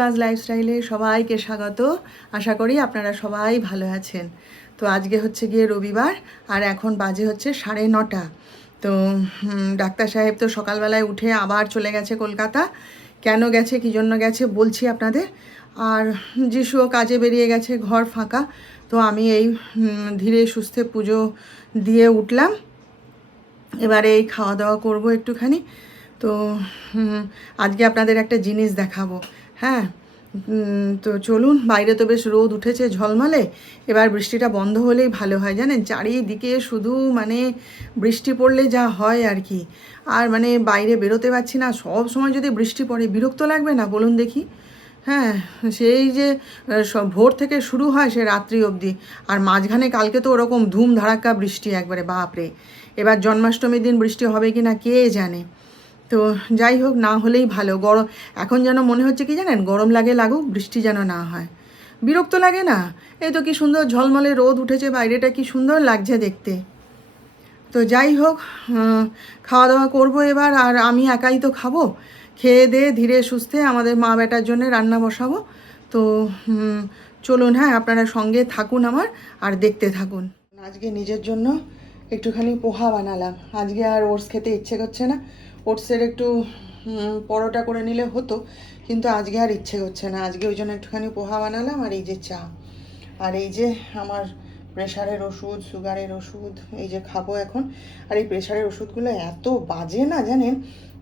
রবিবাজ লাইফস্টাইলে সবাইকে স্বাগত। আশা করি আপনারা সবাই ভালো আছেন। তো আজকে হচ্ছে গিয়ে রবিবার, আর এখন বাজে হচ্ছে 9:30। তো ডাক্তার সাহেব তো সকালবেলায় উঠে আবার চলে গেছে কলকাতা। কেন গেছে, কী জন্য গেছে বলছি আপনাদের। আর যিশুও কাজে বেরিয়ে গেছে, ঘর ফাঁকা। তো আমি এই ধীরে সুস্থে পুজো দিয়ে উঠলাম। এবারে এই খাওয়া দাওয়া করবো একটুখানি। তো আজকে আপনাদের একটা জিনিস দেখাবো। হ্যাঁ, তো চলুন। বাইরে তো বেশ রোদ উঠেছে ঝলমলে। এবার বৃষ্টিটা বন্ধ হলেই ভালো হয়, জানেন, চারিদিকে শুধু মানে বৃষ্টি পড়লে যা হয় আর কি। আর মানে বাইরে বেরোতে পারছি না। সব সময় যদি বৃষ্টি পড়ে বিরক্ত লাগবে না বলুন দেখি? হ্যাঁ, সেই যে সব ভোর থেকে শুরু হয় সে রাত্রি অবধি। আর মাঝখানে কালকে তো ওরকম ধুম ধাড়াক্কা বৃষ্টি, একবারে বাপরে। এবার জন্মাষ্টমীর দিন বৃষ্টি হবে কি না কে জানে। তো যাই হোক, না হলেই ভালো। গরম এখন যেন মনে হচ্ছে কি জানেন, গরম লাগে লাগুক, বৃষ্টি যেন না হয়। বিরক্ত লাগে না? এই তো কি সুন্দর ঝলমলে রোদ উঠেছে, বাইরেটা কি সুন্দর লাগছে দেখতে। তো যাই হোক, খাওয়া দাওয়া করবো এবার। আর আমি একাই তো খাবো। খেয়ে দিয়ে ধীরে সুস্থে আমাদের মা বেটার জন্য রান্না বসাবো। তো চলুন, হ্যাঁ, আপনারা সঙ্গে থাকুন আমার, আর দেখতে থাকুন। আজকে নিজের জন্য একটুখানি পোহা বানালাম। আজকে আর ওটস খেতে ইচ্ছে করছে না। ওটসের একটু পরোটা করে নিলে হতো, কিন্তু আজকে আর ইচ্ছে করছে না। আজকে ওই জন্য একটুখানি পোহা বানালাম। আর এই যে চা, আর এই যে আমার প্রেশারের ওষুধ, সুগারের ওষুধ, এই যে খাবো এখন। আর এই প্রেশারের ওষুধগুলো এত বাজে না জানেন,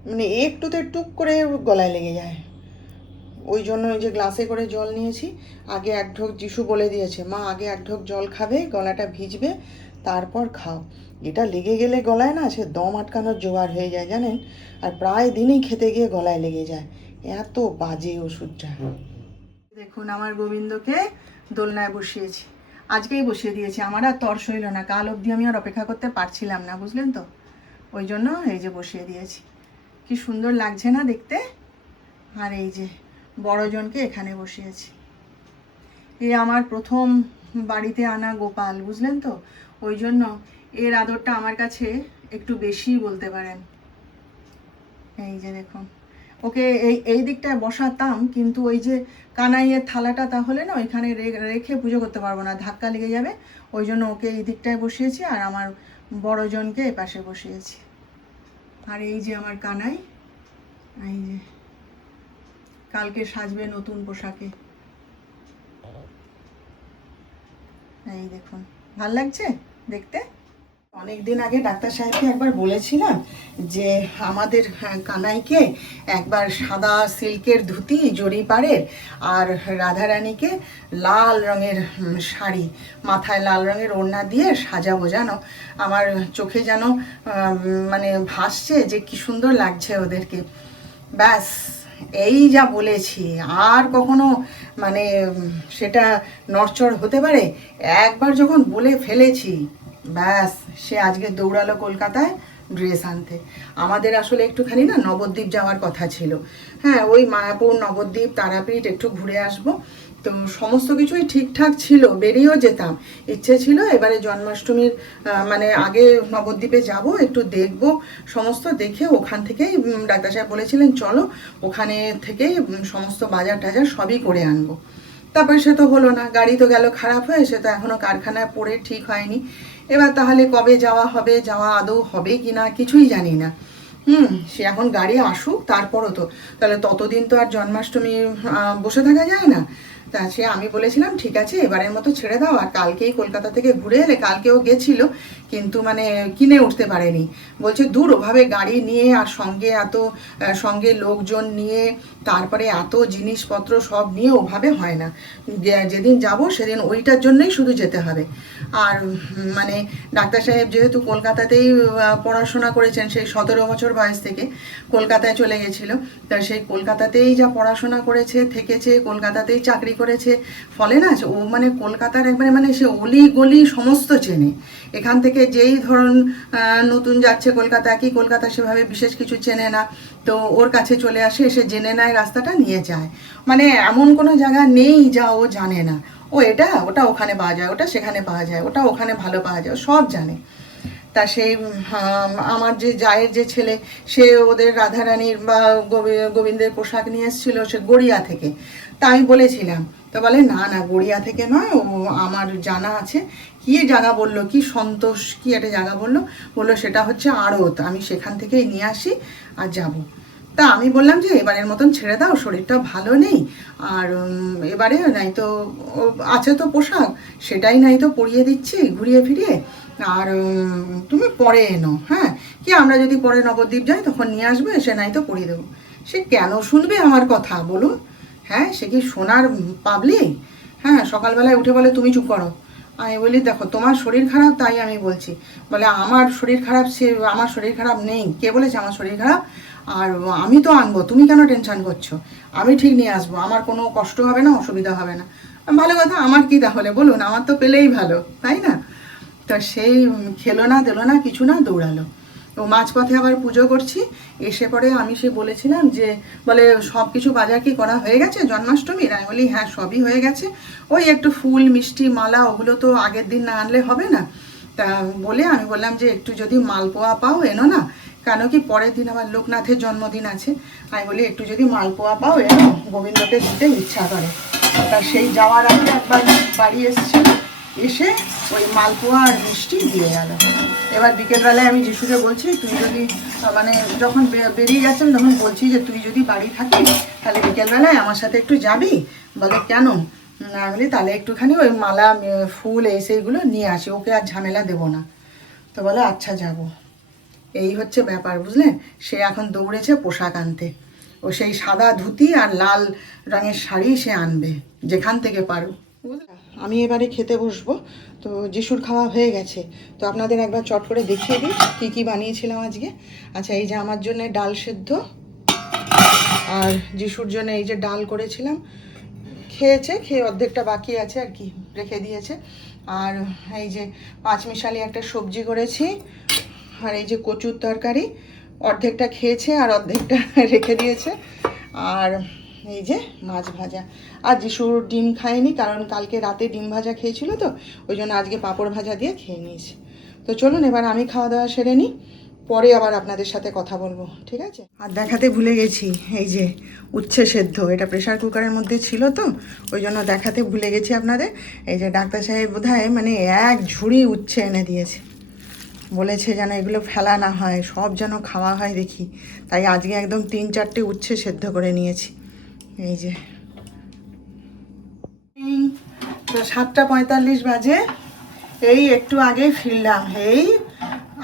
মানে একটুতে টুক করে গলায় লেগে যায়। ওই জন্য ওই যে গ্লাসে করে জল নিয়েছি। আগে এক ঢোক, যিশু বলে দিয়েছে, মা আগে এক ঢোক জল খাবে, গলাটা ভিজবে, তারপর খাও। এটা লেগে গেলে গলায় না, সে দম আটকানোর জোগাড় হয়ে যায় জানেন। আর প্রায় দিনই খেতে গিয়ে গলায় লেগে যায়। এত বাজে ওষুধটা। দেখুন, আমার গোবিন্দকে দোলনায় বসিয়েছি। আজকেই বসিয়ে দিয়েছি। আমার আর তর সইল না। কাল অবধি আমি আর অপেক্ষা করতে পারছিলাম না, বুঝলেন তো। ওই জন্য এই যে বসিয়ে দিয়েছি। কি সুন্দর লাগছে না দেখতে। আর এই যে বড়জনকে এখানে বসিয়েছি। এই আমার প্রথম বাড়িতে আনা গোপাল, বুঝলেন তো। ওই জন্য এর আদরটা আমার কাছে একটু বেশি বলতে পারেন। এই যে দেখুন, ওকে এই দিকটায় বসাতাম, কিন্তু ওই যে কানাইয়ের থালাটা তাহলে না ওইখানে রেখে পুজো করতে পারবো না, ধাক্কা লেগে যাবে। ওই জন্য ওকে এই দিকটায় বসিয়েছি, আর আমার বড়জনকে এ পাশে বসিয়েছি। আর এই যে আমার কানাই, এই যে কালকে সাজবে নতুন পোশাকে। এই দেখুন, ভাল লাগছে দেখতে। অনেক দিন আগে ডাক্তার সাহেবকে একবার বলেছিলাম যে আমাদের কানাইকে একবার সাদা সিল্কের ধুতি জরি পাড়ের, আর রাধারানীকে লাল রঙের শাড়ি, মাথায় লাল রঙের ওড়না দিয়ে সাজাবো। জানো, আমার চোখে যেন মানে ভাসছে যে কি সুন্দর লাগছে ওদেরকে। ব্যাস, এই যা বলেছি, আর কখনো মানে সেটা নড়চড় হতে পারে? একবার যখন বলে ফেলেছি, ব্যাস, সে আজকে দৌড়ালো কলকাতায় ড্রেস আনতে। আমাদের আসলে একটুখানি না নবদ্বীপ যাওয়ার কথা ছিল। হ্যাঁ, ওই মায়াপুর, নবদ্বীপ, তারাপীঠ একটু ঘুরে আসবো। তো সমস্ত কিছুই ঠিকঠাক ছিল, বেরিয়েও যেতাম, ইচ্ছে ছিল। এবারে জন্মাষ্টমীর মানে আগে নবদ্বীপে যাব, একটু দেখব, সমস্ত দেখে ওখান থেকেই ডাক্তার সাহেব বলেছিলেন চলো, ওখানে থেকেই সমস্ত বাজার টাজার সবই করে আনবো। তারপরে সে তো হলো না, গাড়ি তো গেল খারাপ হয়ে, সে তো এখনও কারখানায় পড়ে ঠিক হয়নি। এবার তাহলে কবে যাওয়া হবে, যাওয়া আদৌ হবে কি না কিছুই জানি না। সে এখন গাড়ি আসুক তারপরও তো, তাহলে ততদিন তো আর জন্মাষ্টমী বসে থাকা যায় না। তা সে আমি বলেছিলাম ঠিক আছে এবারের মতো ছেড়ে দাও। আর কালকেই কলকাতা থেকে ঘুরে এলে, কালকেও গেছিল কিন্তু মানে কিনে উঠতে পারেনি। বলছে দূর, ওভাবে গাড়ি নিয়ে আর সঙ্গে এত সঙ্গে লোকজন নিয়ে, তারপরে এত জিনিসপত্র সব নিয়ে ওভাবে হয় না। যেদিন যাব সেদিন ওইটার জন্যই শুধু যেতে হবে। আর মানে ডাক্তার সাহেব যেহেতু কলকাতাতেই পড়াশোনা করেছেন, সেই 17 বছর বয়স থেকে কলকাতায় চলে গেছিলো। তা সেই কলকাতাতেই যা পড়াশোনা করেছে, থেকেছে, কলকাতাতেই চাকরি করেছে, ফলে না ও মানে কলকাতার একবারে মানে সে অলি গলি সমস্ত চেনে। এখান থেকে যেই ধরুন নতুন যাচ্ছে কলকাতা, কি কলকাতা সেভাবে বিশেষ কিছু চেনে না, তো ওর কাছে চলে আসে, এসে জেনে নেয়, রাস্তাটা নিয়ে যায়। মানে এমন কোনো জায়গা নেই যা ও জানে না। ও এটা ওটা ওখানে পাওয়া যায়, ওটা সেখানে পাওয়া যায়, ওটা ওখানে ভালো পাওয়া যায়, সব জানে। তা সেই আমার যে জায়ের যে ছেলে সে ওদের রাধারানীর বা গোবিন্দের পোশাক নিয়ে এসেছিলো সে গড়িয়া থেকে। তা আমি বলেছিলাম, তো বলে না না গড়িয়া থেকে নয়, ও আমার জানা আছে। কী জায়গা বললো, কি সন্তোষ কি একটা জায়গা বললো, বললো সেটা হচ্ছে আড়ত, আমি সেখান থেকেই নিয়ে আসি আর যাব। তা আমি বললাম যে এবারের মতন ছেড়ে দাও, শরীরটা ভালো নেই, আর এবারে নাই তো আছে তো পোশাক, সেটাই নাই তো পরিয়ে দিচ্ছি ঘুরিয়ে ফিরিয়ে, আর তুমি পরে এনো। হ্যাঁ, কি আমরা যদি পরে নবদ্বীপ যাই তখন নিয়ে আসবে, সে নাই তো পরিয়ে দেবো। সে কেন শুনবে আমার কথা বলুন? হ্যাঁ, সে কি শোনার পাবলিক? হ্যাঁ, সকালবেলায় উঠে বলে তুমি চুপ করো। আমি বলি দেখো তোমার শরীর খারাপ তাই আমি বলছি। বলে আমার শরীর খারাপ, সে আমার শরীর খারাপ নেই, কে বলেছে আমার শরীর খারাপ? আর আমি তো আনবো, তুমি কেন টেনশন করছো? আমি ঠিক নিয়ে আসবো, আমার কোনো কষ্ট হবে না, অসুবিধা হবে না। ভালো কথা, আমার কি তাহলে বলুন, আমার তো পেলেই ভালো, তাই না? তা সেই খেলো না দিলো না কিছু না, দৌড়ালো। ও মাঝপথে আবার পুজো করছি, এসে পরে আমি সে বলেছিলাম যে বলে সব কিছু বাজার কি করা হয়ে গেছে জন্মাষ্টমীর? আমি বলি হ্যাঁ সবই হয়ে গেছে, ওই একটু ফুল মিষ্টি মালা ওগুলো তো আগের দিন না আনলে হবে না। তা বলে আমি বললাম যে একটু যদি মালপোয়া পাও এনো না, কেন কি পরের দিন আবার লোকনাথের জন্মদিন আছে। আমি বলি একটু যদি মালপোয়া পাও এনো, গোবিন্দকে দিতে ইচ্ছা করে। তা সেই যাওয়ার আগে একবার বাড়ি এসছে, এসে ওই মালপোয়া আর মিষ্টি দিয়ে গেল। এবার বিকেলবেলায় আমি যিশুকে বলছি তুই যদি মানে যখন বেরিয়ে গেছেন তখন বলছি যে তুই যদি বাড়ি থাকিস তাহলে বিকেলবেলায় আমার সাথে একটু যাবি। বলে কেন? না বলি তাহলে একটুখানি ওই মালা ফুল এই সেইগুলো নিয়ে আসি, ওকে আর ঝামেলা দেবো না। তো বলে আচ্ছা যাব। এই হচ্ছে ব্যাপার, বুঝলেন? সে এখন দৌড়েছে পোশাক আনতে, ও সেই সাদা ধুতি আর লাল রঙের শাড়ি সে আনবে যেখান থেকে পারো। আমি এবারে খেতে বসবো। তো যিশুর খাওয়া হয়ে গেছে, তো আপনাদের একবার চট করে দেখিয়ে দিই কী কী বানিয়েছিলাম আজকে। আচ্ছা, এই যে আমার জন্য ডাল সেদ্ধ, আর যিশুর জন্য এই যে ডাল করেছিলাম, খেয়েছে, খেয়ে অর্ধেকটা বাকি আছে আর কি, রেখে দিয়েছে। আর এই যে পাঁচমিশালি একটা সবজি করেছি, আর এই যে কচুর তরকারি, অর্ধেকটা খেয়েছে আর অর্ধেকটা রেখে দিয়েছে। আর এই যে মাছ ভাজা। আর যিশুর ডিম খায়নি, কারণ কালকে রাতে ডিম ভাজা খেয়েছিল, তো ওই জন্য আজকে পাঁপড় ভাজা দিয়ে খেয়ে নিয়েছি। তো চলুন এবার আমি খাওয়া দাওয়া সেরে নিই, পরে আবার আপনাদের সাথে কথা বলবো, ঠিক আছে? আর দেখাতে ভুলে গেছি, এই যে উচ্ছে সেদ্ধ, এটা প্রেশার কুকারের মধ্যে ছিল তো ওই জন্য দেখাতে ভুলে গেছি আপনাদের। এই যে ডাক্তার সাহেব বোধহয় মানে এক ঝুড়ি উচ্ছে এনে দিয়েছে, বলেছে যেন এগুলো ফেলা না হয়, সব যেন খাওয়া হয় দেখি। তাই আজকে একদম 3-4টে উচ্ছে সেদ্ধ করে নিয়েছি। এই যে তো 7:45 বাজে, এই একটু আগে ফিরলাম, এই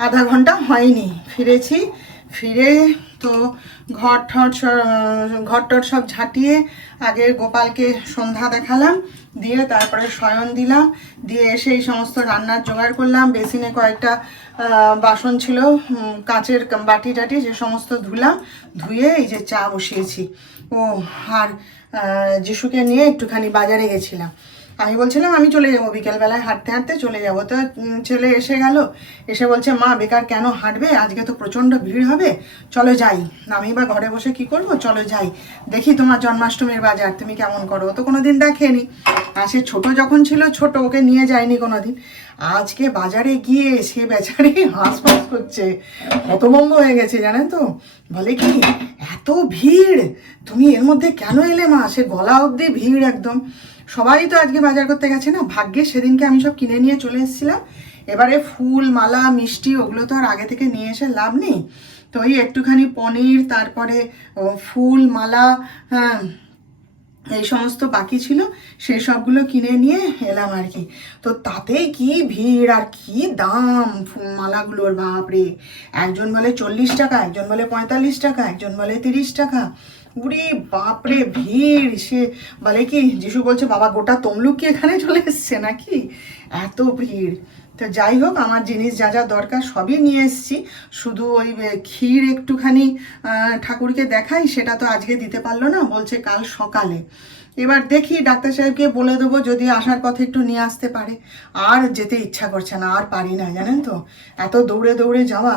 আধা ঘন্টা হয়নি ফিরেছি। ফিরে তো ঘর টর সব ঝাঁটিয়ে আগে গোপালকে সন্ধ্যা দেখালাম, দিয়ে তারপরে শয়ন দিলাম, দিয়ে এসে এই সমস্ত রান্নার জোগাড় করলাম। বেসিনে কয়েকটা বাসন ছিল, কাঁচের বাটি টাটি, যে সমস্ত ধুলাম, ধুয়ে এই যে চা বসিয়েছি। ও আর যিশুকে নিয়ে একটুখানি বাজারে গেছিলাম। আমি বলছিলাম আমি চলে যাবো, বিকেলবেলায় হাঁটতে হাঁটতে চলে যাব। তো ছেলে এসে গেল, এসে বলছে মা বেকার কেন হাঁটবে, আজকে তো প্রচণ্ড ভিড় হবে, চলো যাই। আমি বা ঘরে বসে কি করব, চলো যাই, দেখি তোমার জন্মাষ্টমীর বাজার তুমি কেমন করো। ও তো কোনো দিন দেখেনি, আর সে ছোটো যখন ছিল ছোট, ওকে নিয়ে যায়নি কোনো দিন। আজকে বাজারে গিয়ে সে বেচারি হাঁসফাঁস করছে, হতভম্ব হয়ে গেছে জানেন তো। বলে কি এত ভিড়, তুমি এর মধ্যে কেন এলে মা? সে গলা অবধি ভিড় একদম। সবাই তো আজকে বাজার করতে গেছে না, ভাগ্যে সেদিনকে আমি সব কিনে নিয়ে চলে এসেছিলাম। এবারে ফুল মালা মিষ্টি ওগুলো তো আর আগে থেকে নিয়ে এসে লাভ নেই, তো ওই একটুখানি পনির, তারপরে ফুল মালা, হ্যাঁ এই সমস্ত বাকি ছিল, সেই সবগুলো কিনে নিয়ে এলাম আর কি। তো তাতেই কি ভিড় আর কি দাম মালাগুলোর, বাপরে! একজন বলে 40 টাকা, একজন বলে 45 টাকা, একজন বলে 30 টাকা। উরে বাপরে ভিড়! সে বলে কি যিশু বলছে বাবা গোটা তমলুক কি এখানে চলে এসছে নাকি, এত ভিড়। তো যাই হোক, আমার জিনিস যা যা দরকার সবই নিয়ে এসেছি, শুধু ওই ক্ষীর একটুখানি ঠাকুরকে দেখাই, সেটা তো আজকে দিতে পারলো না, বলছে কাল সকালে। এবার দেখি ডাক্তার সাহেবকে বলে দেবো যদি আসার পথে একটু নিয়ে আসতে পারে। আর যেতে ইচ্ছা করছে না, আর পারি না জানেন তো, এত দৌড়ে দৌড়ে যাওয়া।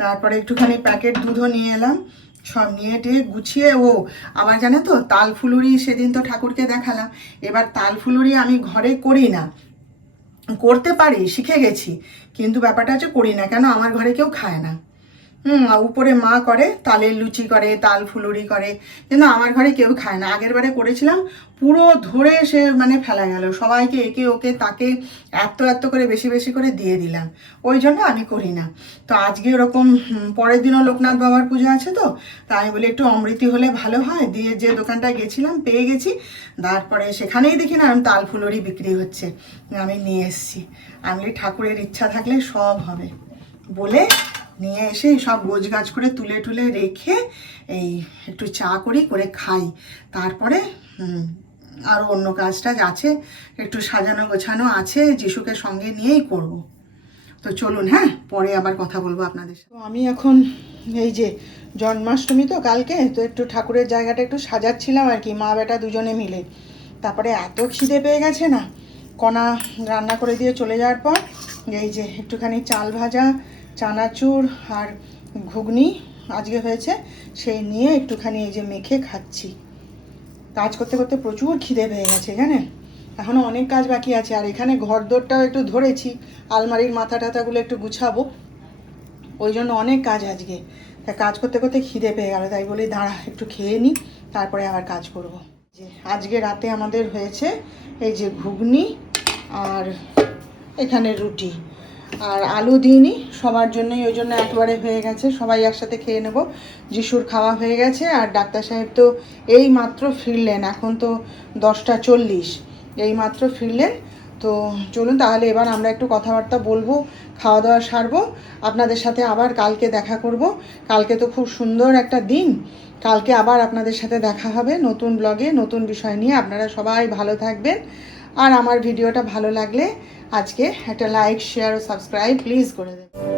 তারপরে একটুখানি প্যাকেট দুধও নিয়ে এলাম, সব নিয়ে টিয়ে গুছিয়ে। ও আবার জানে তো তাল ফুলুরি সেদিন তো ঠাকুরকে দেখালাম, এবার তাল ফুলুরি আমি ঘরে করি না, করতে পারি, শিখে গেছি, কিন্তু ব্যাপারটা হচ্ছে করি না। কেন? আমার ঘরে কেউ খায় না। উপরে মা করে, তালের লুচি করে, তাল ফুলুরি করে, কিন্তু আমার ঘরে কেউ খায় না। আগের বারে করেছিলাম, পুরো ধরে সে মানে ফেলা গেল, সবাইকে একে ওকে তাকে এত এত করে বেশি বেশি করে দিয়ে দিলাম, ওই জন্য আমি করি না। তো আজকে ওরকম পরের দিনও লোকনাথ বাবার পুজো আছে, তো তাই আমি বলি একটু অমৃতি হলে ভালো হয়, দিয়ে যে দোকানটায় গেছিলাম পেয়ে গেছি, তারপরে সেখানেই দেখি না আমি তাল ফুলুরি বিক্রি হচ্ছে, আমি নিয়ে এসেছি। আমি বলি ঠাকুরের ইচ্ছা থাকলে সব হবে বলে নিয়ে এসে সব গোছগাছ করে তুলে টুলে রেখে এই একটু চা করি, করে খাই। তারপরে আরও অন্য কাজ টাজ আছে, একটু সাজানো গোছানো আছে, যিশুকে সঙ্গে নিয়েই করব। তো চলুন, হ্যাঁ, পরে আবার কথা বলবো আপনাদের সাথে। তো আমি এখন এই যে জন্মাষ্টমী তো কালকে, তো একটু ঠাকুরের জায়গাটা একটু সাজাচ্ছিলাম আর কি, মা বেটা দুজনে মিলে। তারপরে এত খিদে পেয়ে গেছে না, কণা রান্না করে দিয়ে চলে যাওয়ার পর এই যে একটুখানি চাল ভাজা, চানাচুর আর ঘুগনি আজকে হয়েছে, সেই নিয়ে একটুখানি এই যে মেখে খাচ্ছি। কাজ করতে করতে প্রচুর খিদে পেয়ে গেছে জানেন, এখনও অনেক কাজ বাকি আছে। আর এখানে ঘর দোরটাও একটু ধরেছি, আলমারির মাথা টাথাগুলো একটু গুছাবো, ওই জন্য অনেক কাজ আজকে। তা কাজ করতে করতে খিদে পেয়ে গেল, তাই বলি দাঁড়া একটু খেয়ে নিই, তারপরে আবার কাজ করব। যে আজকে রাতে আমাদের হয়েছে এই যে ঘুগনি আর এখানে রুটি, আর আলু দিইনি সবার জন্যই, ওই জন্য একবারে হয়ে গেছে, সবাই একসাথে খেয়ে নেব। যিশুর খাওয়া হয়ে গেছে, আর ডাক্তার সাহেব তো এই মাত্র ফিরলেন, এখন তো 10টা 40, এই মাত্র ফিরলেন। তো চলুন তাহলে এবার আমরা একটু কথাবার্তা বলবো, খাওয়া দাওয়া সারবো, আপনাদের সাথে আবার কালকে দেখা করব। কালকে তো খুব সুন্দর একটা দিন, কালকে আবার আপনাদের সাথে দেখা হবে নতুন ব্লগে, নতুন বিষয় নিয়ে। আপনারা সবাই ভালো থাকবেন, আর আমার ভিডিওটা ভালো লাগলে আজকে একটা লাইক, শেয়ার ও সাবস্ক্রাইব প্লিজ করে দেবেন।